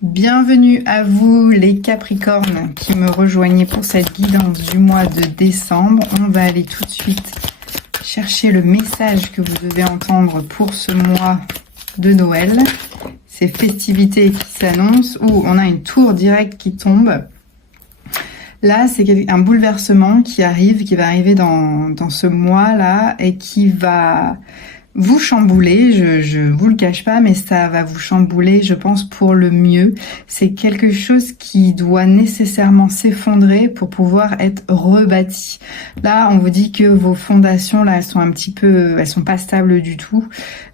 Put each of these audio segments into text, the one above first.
Bienvenue à vous les Capricornes qui me rejoignez pour cette guidance du mois de décembre. On va aller tout de suite chercher le message que vous devez entendre pour ce mois de Noël. Ces festivités qui s'annoncent où on a une tour directe qui tombe. Là, c'est un bouleversement qui arrive, qui va arriver dans ce mois-là et qui va vous chambouler, je vous le cache pas, mais ça va vous chambouler, je pense, pour le mieux. C'est quelque chose qui doit nécessairement s'effondrer pour pouvoir être rebâti. Là, on vous dit que vos fondations, là, elles sont pas stables du tout.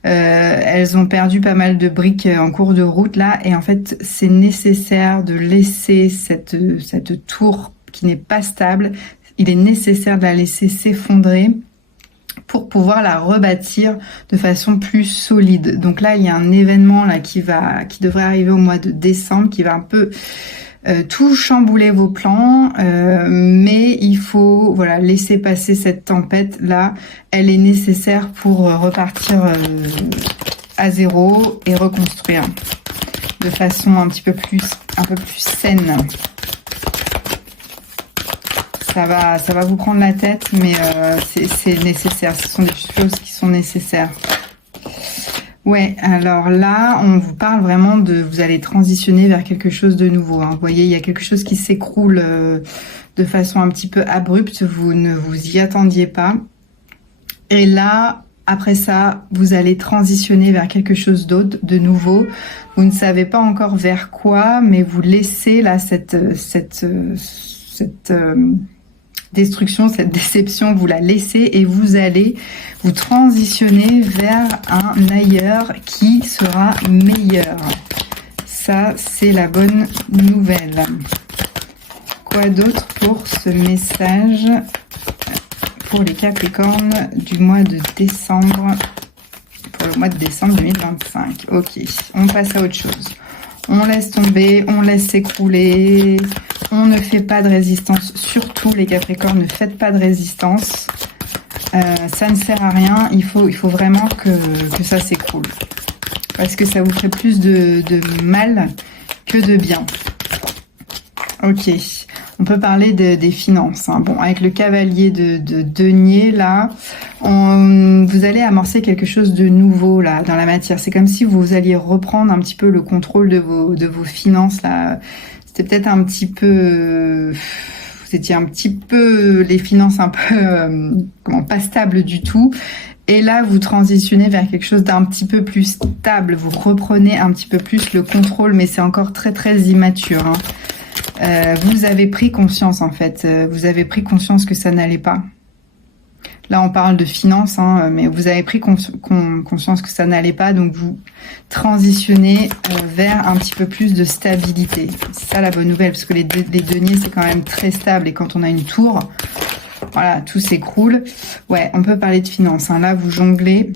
Elles ont perdu pas mal de briques en cours de route, là, et en fait, c'est nécessaire de laisser cette tour qui n'est pas stable. Il est nécessaire de la laisser s'effondrer pour pouvoir la rebâtir de façon plus solide. Donc là, il y a un événement là qui devrait arriver au mois de décembre, qui va un peu tout chambouler vos plans, mais il faut laisser passer cette tempête là. Elle est nécessaire pour repartir à zéro et reconstruire de façon un peu plus saine. Ça va vous prendre la tête, mais c'est nécessaire. Ce sont des choses qui sont nécessaires. Ouais, alors là, on vous parle vraiment vous allez transitionner vers quelque chose de nouveau. Hein. Vous voyez, il y a quelque chose qui s'écroule de façon un petit peu abrupte. Vous ne vous y attendiez pas. Et là, après ça, vous allez transitionner vers quelque chose d'autre, de nouveau. Vous ne savez pas encore vers quoi, mais vous laissez là cette destruction, cette déception, vous la laissez et vous allez vous transitionner vers un ailleurs qui sera meilleur. Ça, c'est la bonne nouvelle. Quoi d'autre pour ce message pour les Capricornes du mois de décembre, pour le mois de décembre 2025? Ok, on passe à autre chose. On laisse tomber, on laisse s'écrouler, on ne fait pas de résistance. Surtout les Capricornes, ne faites pas de résistance. Ça ne sert à rien, il faut vraiment que ça s'écroule. Parce que ça vous ferait plus de mal que de bien. Ok, on peut parler des finances. Hein. Bon, avec le cavalier de denier, là, vous allez amorcer quelque chose de nouveau là dans la matière. C'est comme si vous alliez reprendre un petit peu le contrôle de vos finances là. C'était peut-être un petit peu, vous étiez un petit peu les finances un peu pas stables du tout. Et là, vous transitionnez vers quelque chose d'un petit peu plus stable. Vous reprenez un petit peu plus le contrôle, mais c'est encore très très immature. Hein. Vous avez pris conscience en fait. Vous avez pris conscience que ça n'allait pas. Là, on parle de finances, hein, mais vous avez pris conscience que ça n'allait pas, donc vous transitionnez vers un petit peu plus de stabilité. C'est ça la bonne nouvelle, parce que les deniers, c'est quand même très stable, et quand on a une tour, voilà, tout s'écroule. Ouais, on peut parler de finances. Hein. Là, vous jonglez,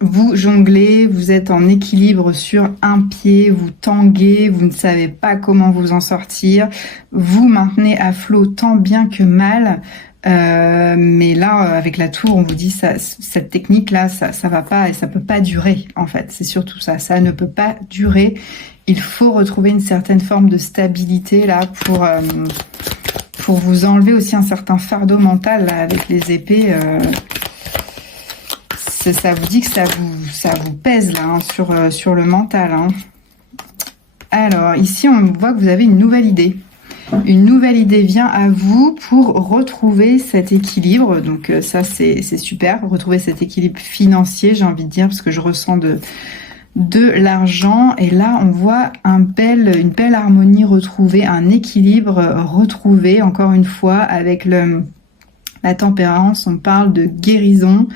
vous êtes en équilibre sur un pied, vous tanguez, vous ne savez pas comment vous en sortir, vous maintenez à flot tant bien que mal. Mais là, avec la tour, on vous dit cette technique-là, ça va pas et ça peut pas durer. En fait, c'est surtout ça. Ça ne peut pas durer. Il faut retrouver une certaine forme de stabilité là pour vous enlever aussi un certain fardeau mental là, avec les épées. Ça vous dit que ça vous pèse là hein, sur le mental. Hein. Alors ici, on voit que vous avez une nouvelle idée. Une nouvelle idée vient à vous pour retrouver cet équilibre. Donc ça, c'est super. Retrouver cet équilibre financier, j'ai envie de dire, parce que je ressens de l'argent. Et là, on voit une belle harmonie retrouvée, un équilibre retrouvé, encore une fois, avec la tempérance. On parle de guérison.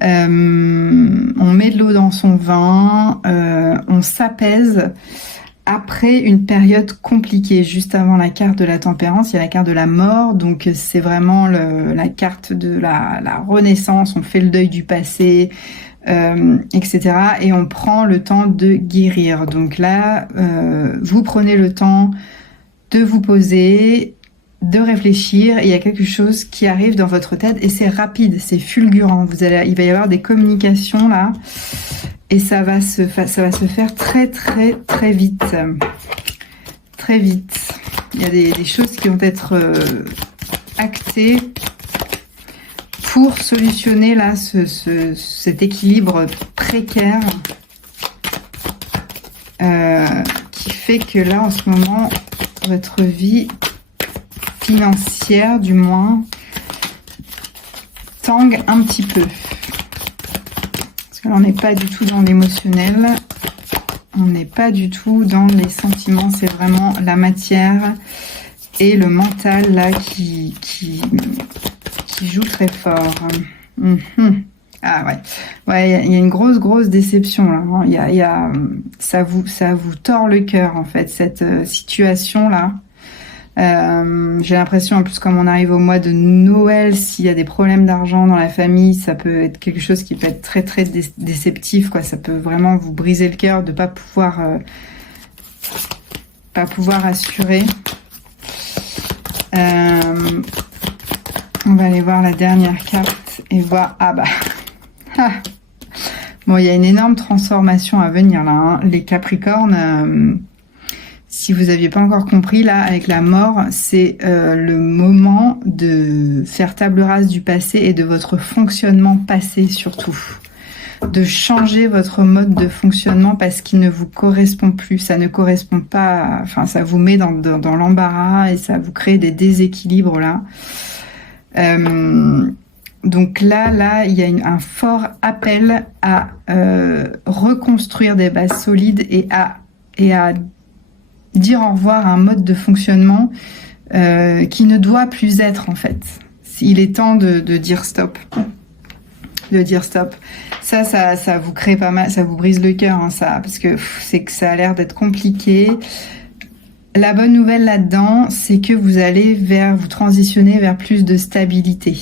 On met de l'eau dans son vin. On s'apaise. Après une période compliquée, juste avant la carte de la tempérance, il y a la carte de la mort, donc c'est vraiment la carte de la renaissance, on fait le deuil du passé, etc. Et on prend le temps de guérir. Donc là, vous prenez le temps de vous poser, de réfléchir. Il y a quelque chose qui arrive dans votre tête et c'est rapide, c'est fulgurant. Il va y avoir des communications là et ça va se faire très très très vite. Très vite. Il y a des choses qui vont être actées pour solutionner là cet équilibre précaire qui fait que là en ce moment votre vie financière du moins tangue un petit peu parce que là on n'est pas du tout dans l'émotionnel, on n'est pas du tout dans les sentiments, c'est vraiment la matière et le mental là qui joue très fort. Ah ouais, il y a une grosse déception là. Ça vous tord le cœur en fait cette situation là. J'ai l'impression en plus comme on arrive au mois de Noël, s'il y a des problèmes d'argent dans la famille, ça peut être quelque chose qui peut être très très déceptif quoi. Ça peut vraiment vous briser le cœur de pas pouvoir assurer. On va aller voir la dernière carte et voir... Ah bah... Ah. Bon, il y a une énorme transformation à venir là. Hein. Les Capricornes, si vous n'aviez pas encore compris, là, avec la mort, c'est le moment de faire table rase du passé et de votre fonctionnement passé surtout. De changer votre mode de fonctionnement parce qu'il ne vous correspond plus. Ça ne correspond pas... Enfin, ça vous met dans l'embarras et ça vous crée des déséquilibres là. Donc là, il y a un fort appel à reconstruire des bases solides et à dire au revoir à un mode de fonctionnement qui ne doit plus être en fait. Il est temps de dire stop. De dire stop. Ça vous crée pas mal, ça vous brise le cœur, hein, ça, parce que c'est que ça a l'air d'être compliqué. La bonne nouvelle là-dedans, c'est que vous allez vous transitionner vers plus de stabilité.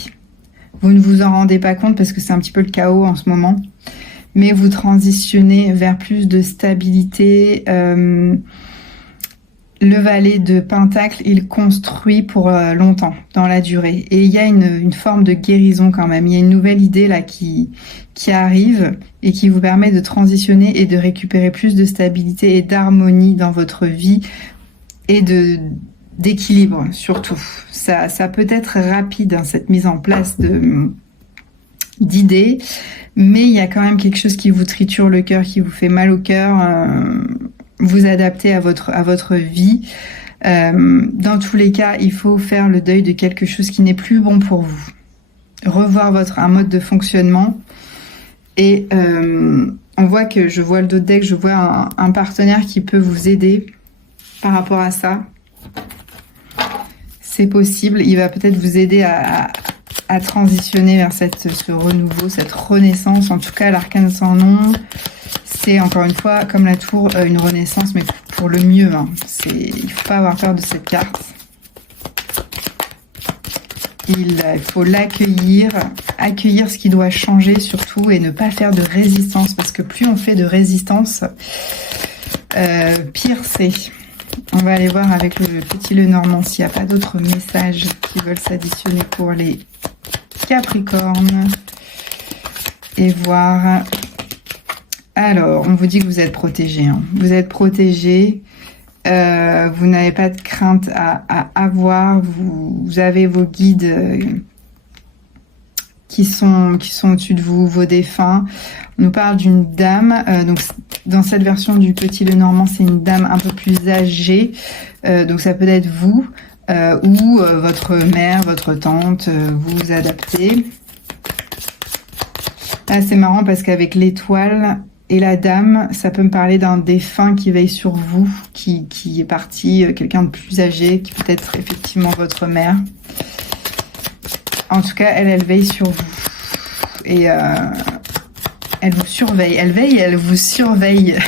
Vous ne vous en rendez pas compte parce que c'est un petit peu le chaos en ce moment, mais vous transitionnez vers plus de stabilité. Le valet de Pentacle, il construit pour longtemps, dans la durée. Et il y a une forme de guérison quand même. Il y a une nouvelle idée là qui arrive et qui vous permet de transitionner et de récupérer plus de stabilité et d'harmonie dans votre vie et d'équilibre surtout. Ça peut être rapide, hein, cette mise en place d'idées, mais il y a quand même quelque chose qui vous triture le cœur, qui vous fait mal au cœur. Vous adapter à votre vie. Dans tous les cas, il faut faire le deuil de quelque chose qui n'est plus bon pour vous. Revoir un mode de fonctionnement. Et on voit que je vois le dos de deck, je vois un partenaire qui peut vous aider par rapport à ça. C'est possible. Il va peut-être vous aider à transitionner vers ce renouveau, cette renaissance. En tout cas, l'arcane sans nom, c'est encore une fois, comme la tour, une renaissance, mais pour le mieux. Hein. Il ne faut pas avoir peur de cette carte. Il faut l'accueillir, accueillir ce qui doit changer surtout et ne pas faire de résistance. Parce que plus on fait de résistance, pire c'est. On va aller voir avec le petit Lenormand s'il n'y a pas d'autres messages qui veulent s'additionner pour les Capricornes. Et voir... Alors, on vous dit que vous êtes protégé. Hein. Vous êtes protégé. Vous n'avez pas de crainte à avoir. Vous avez vos guides qui sont au-dessus de vous, vos défunts. On nous parle d'une dame. Donc, dans cette version du petit Lenormand, c'est une dame un peu plus âgée. Donc, ça peut être vous ou votre mère, votre tante. Vous vous adaptez. Là, c'est marrant parce qu'avec l'étoile... Et la dame, ça peut me parler d'un défunt qui veille sur vous, qui est parti, quelqu'un de plus âgé, qui peut être effectivement votre mère. En tout cas, elle veille sur vous. Et elle vous surveille. Elle veille et elle vous surveille.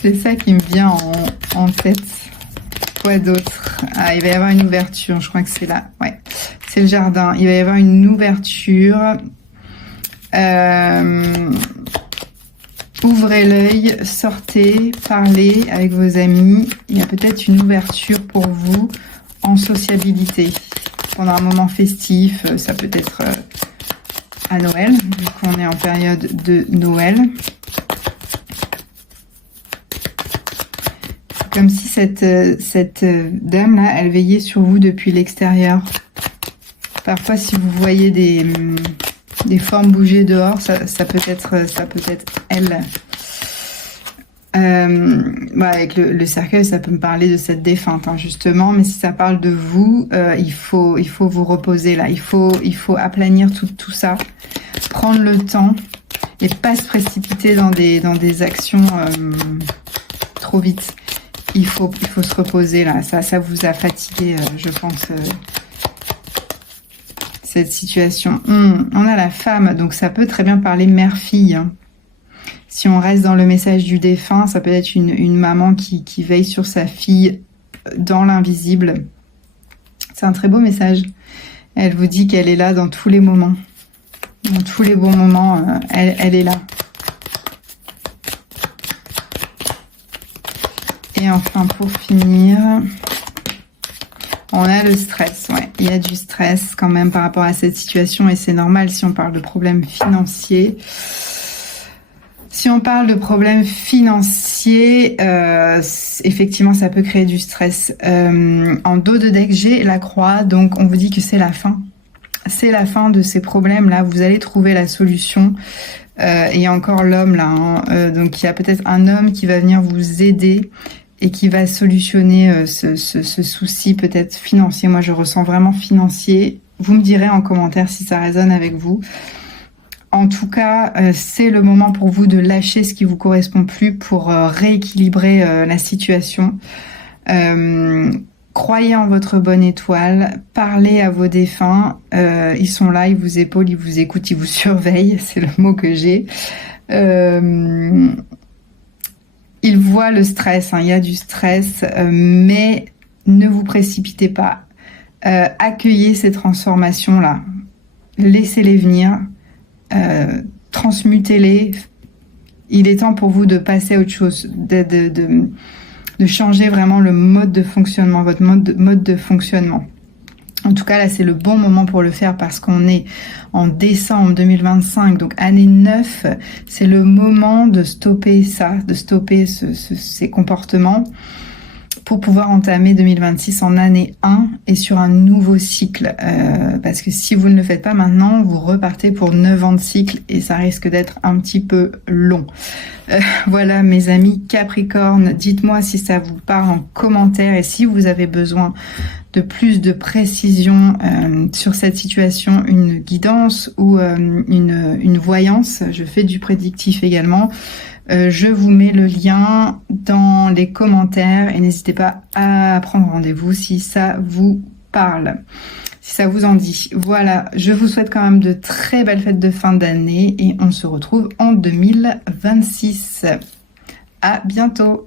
C'est ça qui me vient en tête. Quoi d'autre? Ah, il va y avoir une ouverture, je crois que c'est là. Ouais, c'est le jardin. Il va y avoir une ouverture... Ouvrez l'œil, sortez, parlez avec vos amis. Il y a peut-être une ouverture pour vous en sociabilité. Pendant un moment festif, ça peut être à Noël, vu qu'on est en période de Noël. Comme si cette dame-là, elle veillait sur vous depuis l'extérieur. Parfois, si vous voyez des formes bouger dehors, ça peut être elle. Avec le cercueil, ça peut me parler de cette défunte, hein, justement. Mais si ça parle de vous, il faut vous reposer là. Il faut aplanir tout ça, prendre le temps et pas se précipiter dans des actions trop vite. Il faut se reposer là. Ça vous a fatigué, je pense. Cette situation. On a la femme, donc ça peut très bien parler mère-fille. Hein. Si on reste dans le message du défunt, ça peut être une maman qui veille sur sa fille dans l'invisible. C'est un très beau message. Elle vous dit qu'elle est là dans tous les moments. Dans tous les bons moments, elle est là. Et enfin, pour finir... On a le stress, ouais. Il y a du stress quand même par rapport à cette situation et c'est normal si on parle de problèmes financiers. Si on parle de problèmes financiers, effectivement, ça peut créer du stress. En dos de deck, j'ai la croix, donc on vous dit que c'est la fin. C'est la fin de ces problèmes-là. Vous allez trouver la solution. Et il y a encore l'homme là. Hein. Donc il y a peut-être un homme qui va venir vous aider et qui va solutionner ce souci peut-être financier. Moi, je ressens vraiment financier. Vous me direz en commentaire si ça résonne avec vous. En tout cas, c'est le moment pour vous de lâcher ce qui vous correspond plus pour rééquilibrer la situation. Croyez en votre bonne étoile. Parlez à vos défunts. Ils sont là, ils vous épaulent, ils vous écoutent, ils vous surveillent. C'est le mot que j'ai. Il voit le stress, hein, il y a du stress, mais ne vous précipitez pas. Accueillez ces transformations-là. Laissez-les venir. Transmutez-les. Il est temps pour vous de passer à autre chose, de changer vraiment le mode de fonctionnement, votre mode de fonctionnement. En tout cas, là, c'est le bon moment pour le faire parce qu'on est en décembre 2025, donc année 9. C'est le moment de stopper ça, de stopper ces comportements pour pouvoir entamer 2026 en année 1 et sur un nouveau cycle. Parce que si vous ne le faites pas maintenant, vous repartez pour 9 ans de cycle et ça risque d'être un petit peu long. Voilà mes amis Capricorne, dites-moi si ça vous parle en commentaire et si vous avez besoin de plus de précision sur cette situation, une guidance ou une voyance. Je fais du prédictif également. Je vous mets le lien dans les commentaires et n'hésitez pas à prendre rendez-vous si ça vous parle, si ça vous en dit. Voilà, je vous souhaite quand même de très belles fêtes de fin d'année et on se retrouve en 2026. À bientôt.